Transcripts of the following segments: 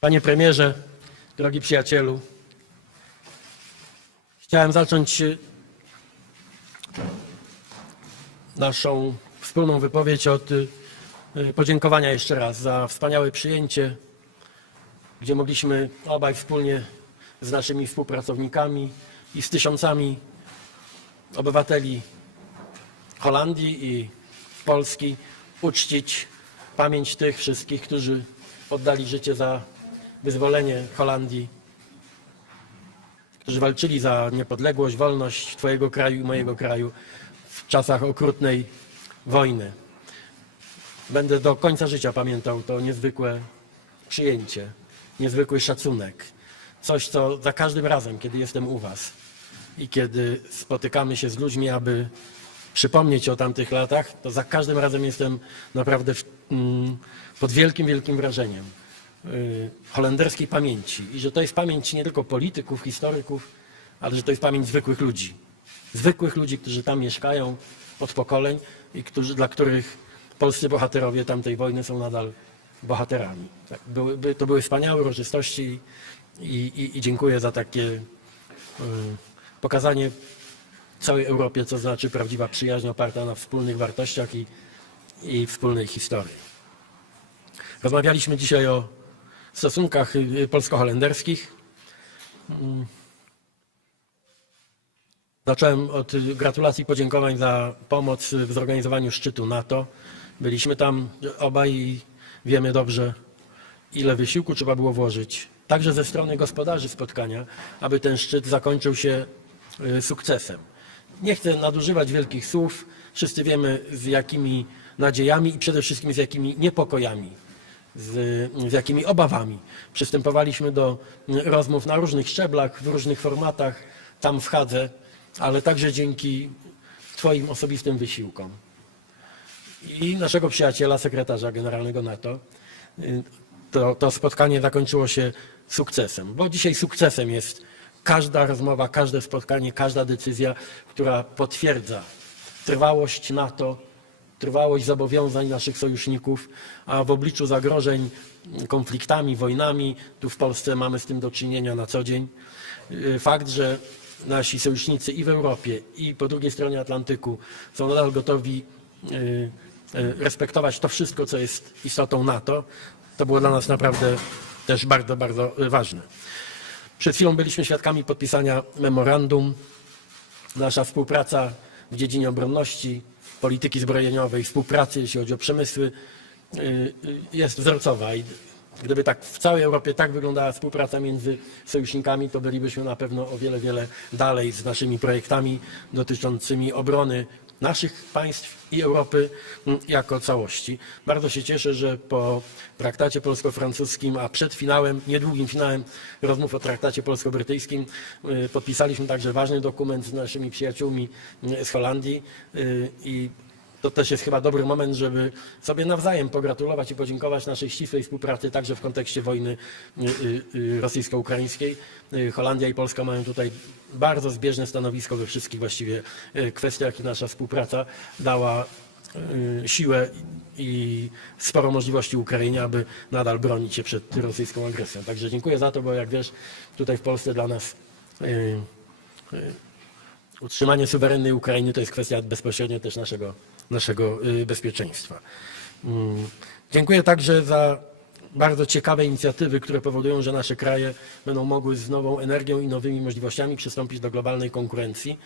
Panie premierze, drogi przyjacielu, chciałem zacząć e, naszą wspólną wypowiedź od e, podziękowania jeszcze raz za wspaniałe przyjęcie, gdzie mogliśmy obaj wspólnie z naszymi współpracownikami i z tysiącami obywateli Holandii i Polski uczcić pamięć tych wszystkich, którzy oddali życie za wyzwolenie Holandii, którzy walczyli za niepodległość, wolność Twojego kraju i mojego kraju w czasach okrutnej wojny. Będę do końca życia pamiętał to niezwykłe przyjęcie, niezwykły szacunek. Coś, co za każdym razem, kiedy jestem u Was i kiedy spotykamy się z ludźmi, aby przypomnieć o tamtych latach, to za każdym razem jestem naprawdę mm, pod wielkim, wielkim wrażeniem holenderskiej pamięci. I że to jest pamięć nie tylko polityków, historyków, ale że to jest pamięć zwykłych ludzi. Zwykłych ludzi, którzy tam mieszkają od pokoleń i którzy, dla których polscy bohaterowie tamtej wojny są nadal bohaterami. Tak, były, by, to były wspaniałe uroczystości i, i, i dziękuję za takie y, pokazanie całej Europie, co znaczy prawdziwa przyjaźń oparta na wspólnych wartościach i, i wspólnej historii. Rozmawialiśmy dzisiaj o stosunkach y, polsko-holenderskich. Mm. Zacząłem od y, gratulacji podziękowań za pomoc w zorganizowaniu szczytu NATO. Byliśmy tam obaj i wiemy dobrze, ile wysiłku trzeba było włożyć, także ze strony gospodarzy spotkania, aby ten szczyt zakończył się y, sukcesem. Nie chcę nadużywać wielkich słów. Wszyscy wiemy, z jakimi nadziejami i przede wszystkim z jakimi niepokojami, z, z jakimi obawami. Przystępowaliśmy do rozmów na różnych szczeblach, w różnych formatach, tam w Hadze, ale także dzięki Twoim osobistym wysiłkom. I naszego przyjaciela, sekretarza generalnego NATO, to, to spotkanie zakończyło się sukcesem, bo dzisiaj sukcesem jest każda rozmowa, każde spotkanie, każda decyzja, która potwierdza trwałość NATO, trwałość zobowiązań naszych sojuszników, a w obliczu zagrożeń konfliktami, wojnami, tu w Polsce mamy z tym do czynienia na co dzień, y, fakt, że nasi sojusznicy i w Europie, i po drugiej stronie Atlantyku są nadal gotowi y, y, respektować to wszystko, co jest istotą NATO, to było dla nas naprawdę też bardzo, bardzo ważne. Przed chwilą byliśmy świadkami podpisania memorandum. Nasza współpraca w dziedzinie obronności, polityki zbrojeniowej, współpracy, jeśli chodzi o przemysły, y, y, jest wzorcowa. I gdyby tak w całej Europie tak wyglądała współpraca między sojusznikami, to bylibyśmy na pewno o wiele, wiele dalej z naszymi projektami dotyczącymi obrony naszych państw i Europy mm, jako całości. Bardzo się cieszę, że po traktacie polsko-francuskim, a przed finałem, niedługim finałem rozmów o traktacie polsko-brytyjskim y, podpisaliśmy także ważny dokument z naszymi przyjaciółmi y, z Holandii y, i to też jest chyba dobry moment, żeby sobie nawzajem pogratulować i podziękować naszej ścisłej współpracy także w kontekście wojny y, y, y, rosyjsko-ukraińskiej. Holandia i Polska mają tutaj bardzo zbieżne stanowisko we wszystkich właściwie kwestiach i nasza współpraca dała siłę i sporo możliwości Ukrainie, aby nadal bronić się przed rosyjską agresją. Także dziękuję za to, bo jak wiesz, tutaj w Polsce dla nas Utrzymanie suwerennej Ukrainy to jest kwestia bezpośrednio też naszego, naszego y, bezpieczeństwa. Mm. Dziękuję także za bardzo ciekawe inicjatywy, które powodują, że nasze kraje będą mogły z nową energią i nowymi możliwościami przystąpić do globalnej konkurencji.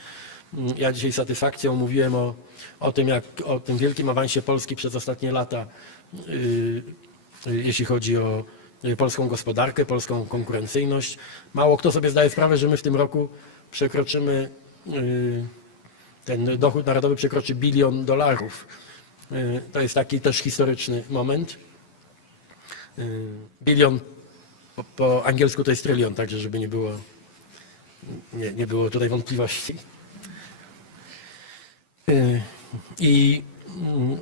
Mm, Ja dzisiaj z satysfakcją mówiłem o, o, tym, jak, o tym wielkim awansie Polski przez ostatnie lata, y, y, jeśli chodzi o polską gospodarkę, polską konkurencyjność. Mało kto sobie zdaje sprawę, że my w tym roku przekroczymy ten dochód narodowy przekroczy bilion dolarów. Y, To jest taki też historyczny moment. Y, Bilion po, po angielsku to jest trylion, także żeby nie było, nie, nie było tutaj wątpliwości. Y, I mm,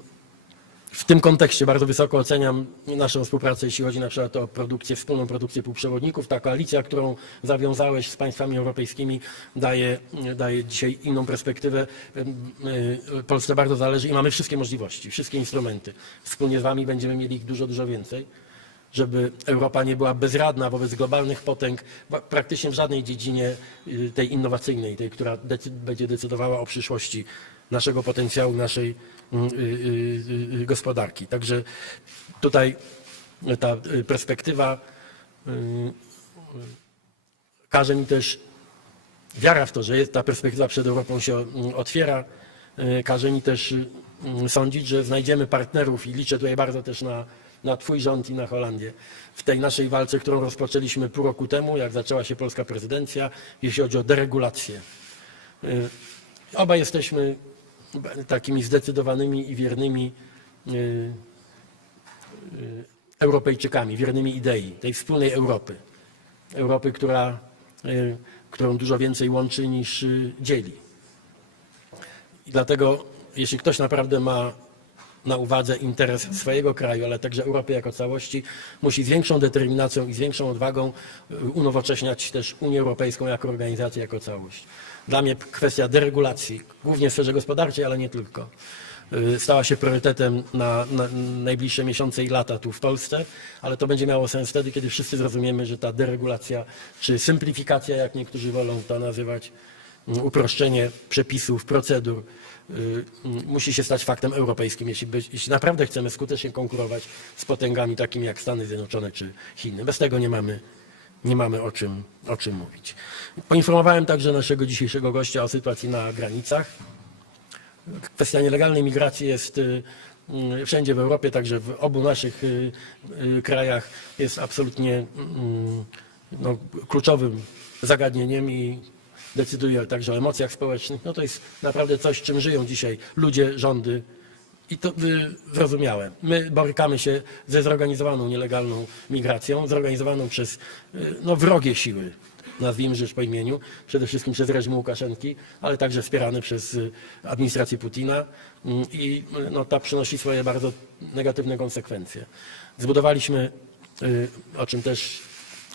w tym kontekście bardzo wysoko oceniam naszą współpracę, jeśli chodzi na przykład o produkcję, wspólną produkcję półprzewodników. Ta koalicja, którą zawiązałeś z państwami europejskimi, daje, daje dzisiaj inną perspektywę. Y, Polsce bardzo zależy i mamy wszystkie możliwości, wszystkie instrumenty. Wspólnie z Wami będziemy mieli ich dużo, dużo więcej. Żeby Europa nie była bezradna wobec globalnych potęg praktycznie w żadnej dziedzinie y, tej innowacyjnej, tej, która decy- będzie decydowała o przyszłości naszego potencjału, naszej mm, y, y, gospodarki. Także tutaj ta perspektywa każe mi też wiara w to, że ta perspektywa przed Europą się mm, otwiera, każe mi też mm, sądzić, że znajdziemy partnerów i liczę tutaj bardzo też na, na Twój rząd i na Holandię w tej naszej walce, którą rozpoczęliśmy pół roku temu, jak zaczęła się polska prezydencja, jeśli chodzi o deregulację. Y, Obaj jesteśmy takimi zdecydowanymi i wiernymi y, y, Europejczykami, wiernymi idei tej wspólnej Europy. Europy, która, którą dużo więcej łączy niż dzieli. I dlatego, jeśli ktoś naprawdę ma na uwadze interes swojego kraju, ale także Europy jako całości, musi z większą determinacją i z większą odwagą y, unowocześniać też Unię Europejską jako organizację, jako całość. Dla mnie kwestia deregulacji, głównie w sferze gospodarczej, ale nie tylko, y, stała się priorytetem na, na najbliższe miesiące i lata tu w Polsce, ale to będzie miało sens wtedy, kiedy wszyscy zrozumiemy, że ta deregulacja, czy symplifikacja, jak niektórzy wolą to nazywać, mm, uproszczenie przepisów, procedur, musi się stać faktem europejskim, jeśli, być, jeśli naprawdę chcemy skutecznie konkurować z potęgami takimi jak Stany Zjednoczone czy Chiny. Bez tego nie mamy, nie mamy o, czym, o czym mówić. Poinformowałem także naszego dzisiejszego gościa o sytuacji na granicach. Kwestia nielegalnej migracji jest y, y, wszędzie w Europie, także w obu naszych y, y, krajach jest absolutnie mm, no, kluczowym zagadnieniem i decyduje także o emocjach społecznych. No to jest naprawdę coś, czym żyją dzisiaj ludzie, rządy. I to zrozumiałe. My borykamy się ze zorganizowaną nielegalną migracją, zorganizowaną przez y, no, wrogie siły, nazwijmy rzecz po imieniu, przede wszystkim przez reżim Łukaszenki, ale także wspierane przez y, administrację Putina Mm, i y, no, ta przynosi swoje bardzo negatywne konsekwencje. Zbudowaliśmy, o czym też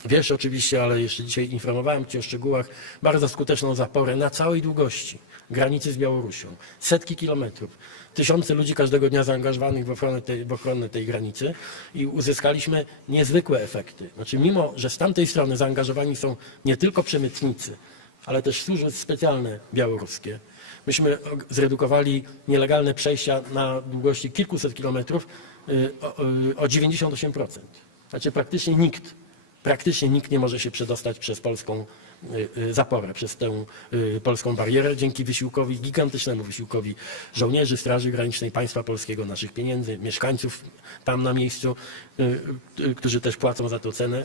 wiesz oczywiście, ale jeszcze dzisiaj informowałem Cię o szczegółach, bardzo skuteczną zaporę na całej długości granicy z Białorusią. Setki kilometrów. Tysiące ludzi każdego dnia zaangażowanych w ochronę tej, w ochronę tej granicy i uzyskaliśmy niezwykłe efekty. Znaczy, mimo, że z tamtej strony zaangażowani są nie tylko przemytnicy, ale też służby specjalne białoruskie. Myśmy zredukowali nielegalne przejścia na długości kilkuset kilometrów y, o, y, o 98%. Znaczy praktycznie nikt, praktycznie nikt nie może się przedostać przez polską y, y, zaporę, przez tę y, polską barierę dzięki wysiłkowi, gigantycznemu wysiłkowi żołnierzy Straży Granicznej Państwa Polskiego, naszych pieniędzy, mieszkańców tam na miejscu, którzy też płacą za to cenę.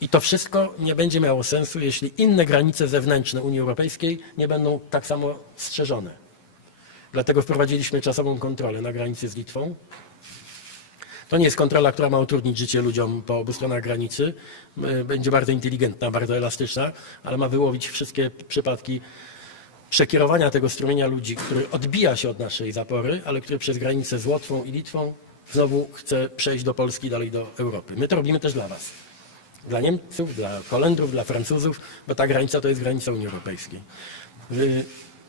I to wszystko nie będzie miało sensu, jeśli inne granice zewnętrzne Unii Europejskiej nie będą tak samo strzeżone. Dlatego wprowadziliśmy czasową kontrolę na granicy z Litwą. To nie jest kontrola, która ma utrudnić życie ludziom po obu stronach granicy. Y, Będzie bardzo inteligentna, bardzo elastyczna, ale ma wyłowić wszystkie przypadki przekierowania tego strumienia ludzi, który odbija się od naszej zapory, ale który przez granicę z Łotwą i Litwą znowu chce przejść do Polski, dalej do Europy. My to robimy też dla Was dla Niemców, dla Holendrów, dla Francuzów, bo ta granica to jest granica Unii Europejskiej.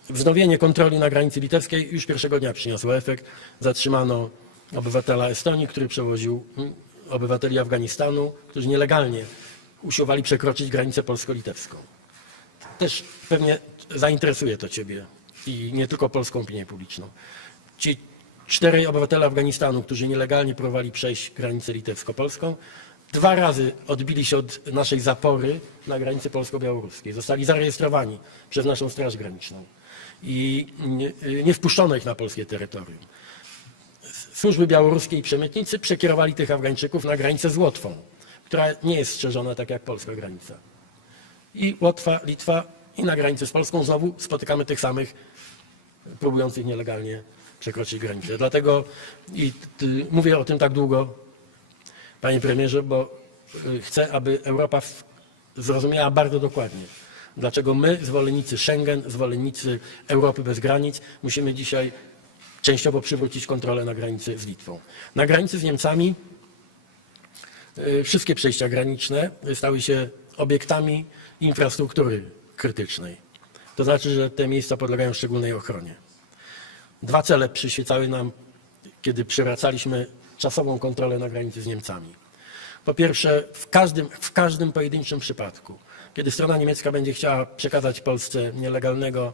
Wznowienie kontroli na granicy litewskiej już pierwszego dnia przyniosło efekt. Zatrzymano obywatela Estonii, który przewoził mm, obywateli Afganistanu, którzy nielegalnie usiłowali przekroczyć granicę polsko-litewską. Też pewnie zainteresuje to Ciebie i nie tylko polską opinię publiczną. Ci czterej obywatele Afganistanu, którzy nielegalnie próbowali przejść granicę litewsko-polską, dwa razy odbili się od naszej zapory na granicy polsko-białoruskiej. Zostali zarejestrowani przez naszą Straż Graniczną i nie, nie wpuszczono ich na polskie terytorium. Służby białoruskie i przemytnicy przekierowali tych Afgańczyków na granicę z Łotwą, która nie jest strzeżona tak jak polska granica. I Łotwa, Litwa i na granicy z Polską znowu spotykamy tych samych próbujących nielegalnie przekroczyć granicę. Dlatego i mówię o tym tak długo, panie premierze, bo y, chcę, aby Europa zrozumiała bardzo dokładnie, dlaczego my, zwolennicy Schengen, zwolennicy Europy bez granic, musimy dzisiaj częściowo przywrócić kontrolę na granicy z Litwą. Na granicy z Niemcami y, wszystkie przejścia graniczne stały się obiektami infrastruktury krytycznej. To znaczy, że te miejsca podlegają szczególnej ochronie. Dwa cele przyświecały nam, kiedy przywracaliśmy czasową kontrolę na granicy z Niemcami. Po pierwsze, w każdym, w każdym pojedynczym przypadku, kiedy strona niemiecka będzie chciała przekazać Polsce nielegalnego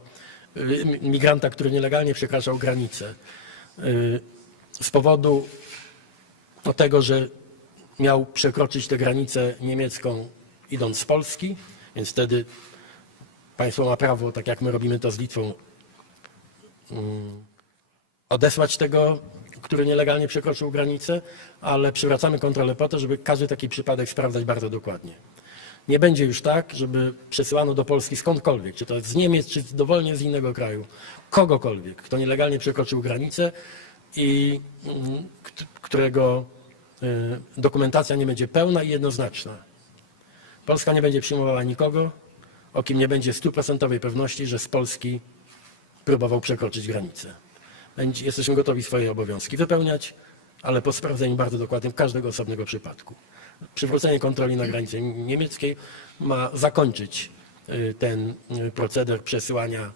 migranta, który nielegalnie przekraczał granicę y, z powodu no, tego, że miał przekroczyć tę granicę niemiecką idąc z Polski, więc wtedy państwo ma prawo, tak jak my robimy to z Litwą, mm, odesłać tego, który nielegalnie przekroczył granicę, ale przywracamy kontrolę po to, żeby każdy taki przypadek sprawdzać bardzo dokładnie. Nie będzie już tak, żeby przesyłano do Polski skądkolwiek, czy to jest z Niemiec, czy dowolnie z innego kraju, kogokolwiek, kto nielegalnie przekroczył granicę i mm, kt- którego y, dokumentacja nie będzie pełna i jednoznaczna. Polska nie będzie przyjmowała nikogo, o kim nie będzie stuprocentowej pewności, że z Polski próbował przekroczyć granicę. Jesteśmy gotowi swoje obowiązki wypełniać, ale po sprawdzeniu bardzo dokładnym każdego osobnego przypadku. Przywrócenie kontroli na granicy niemieckiej ma zakończyć y, ten y, proceder przesyłania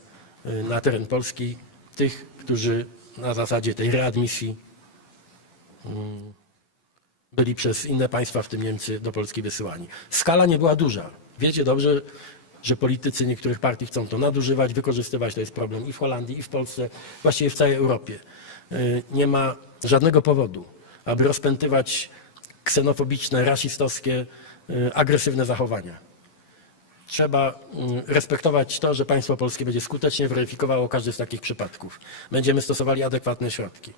y, na teren Polski tych, którzy na zasadzie tej readmisji mm, byli przez inne państwa, w tym Niemcy, do Polski wysyłani. Skala nie była duża. Wiecie dobrze, że politycy niektórych partii chcą to nadużywać, wykorzystywać. To jest problem i w Holandii, i w Polsce, właściwie w całej Europie. Nie ma żadnego powodu, aby rozpętywać ksenofobiczne, rasistowskie, y, agresywne zachowania. Trzeba mm, respektować to, że państwo polskie będzie skutecznie weryfikowało każdy z takich przypadków. Będziemy stosowali adekwatne środki.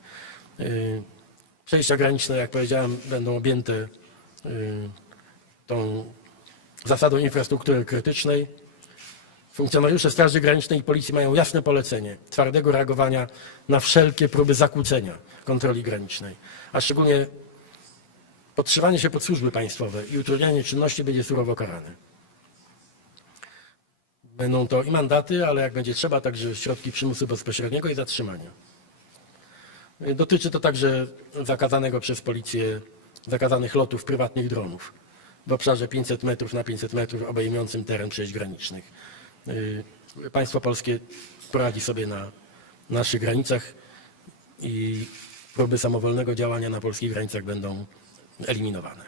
Y, Przejścia graniczne, jak powiedziałem, będą objęte y, tą zasadą infrastruktury krytycznej. Funkcjonariusze Straży Granicznej i Policji mają jasne polecenie twardego reagowania na wszelkie próby zakłócenia kontroli granicznej, a szczególnie podszywanie się pod służby państwowe i utrudnianie czynności będzie surowo karane. Będą to i mandaty, ale jak będzie trzeba, także środki przymusu bezpośredniego i zatrzymania. Dotyczy to także zakazanego przez policję, zakazanych lotów prywatnych dronów w obszarze 500 metrów na 500 metrów obejmującym teren przejść granicznych. Y, Państwo polskie poradzi sobie na naszych granicach i próby samowolnego działania na polskich granicach będą eliminowane.